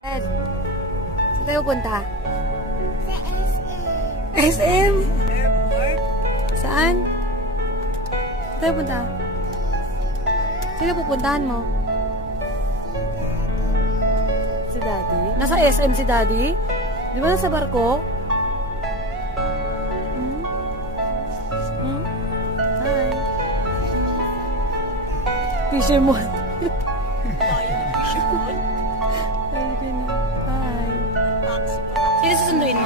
Ed, saan tayo punta? Sa SM. SM? Airport? Saan? Saan tayo punta? Sino pupuntahan mo? Si Daddy. Nasa SM si Daddy? Di ba nasa barko? Hi. Fisherman. Sino susunduin mo?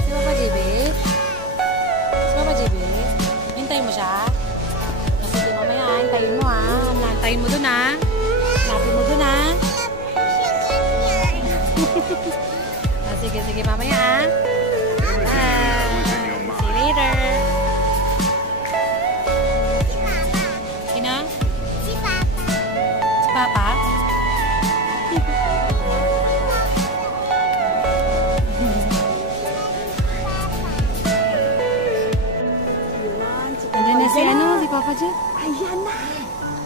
Si Papa JB? Si Papa JB? Hintayin mo siya? Sige, mamaya, hintayin mo ha. Hintayin mo dun ha. Hintayin mo dun ha. Sige, sige, mamaya ha. See you later. Sino? Si Papa. Si Papa? Andiyan na si ano, si Papa Jeb. Ayan na.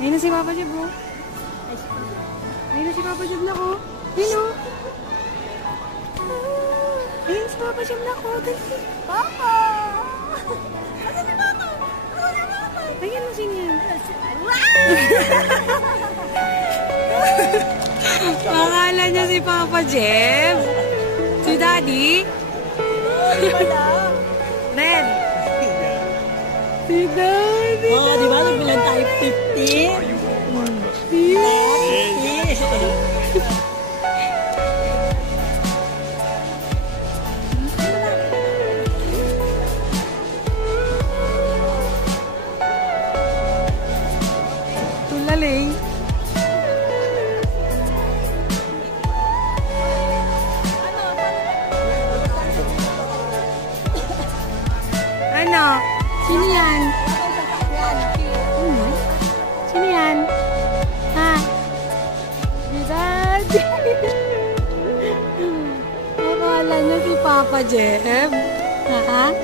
Ayun na si Papa Jeb, oh. Ayun na si Papa Jeb na, oh. Ayun, oh. Ayun si Papa Jeb na, oh. Papa! Ano si Papa? Ano si Papa? Ayun na, sino yan? Akala niya si Papa Jeb. Si Daddy. Wala. Ren. Si Daddy. Oh, di ba? Nagbilang tayo 50? Tulaling. Ano? Sino yan? Sino yan? Ha? Si Daddy. Akala niya si Papa Jeb. Ha?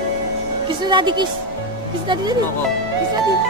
Kiss mo Daddy, kiss. Kiss Daddy, Daddy. Kiss Daddy.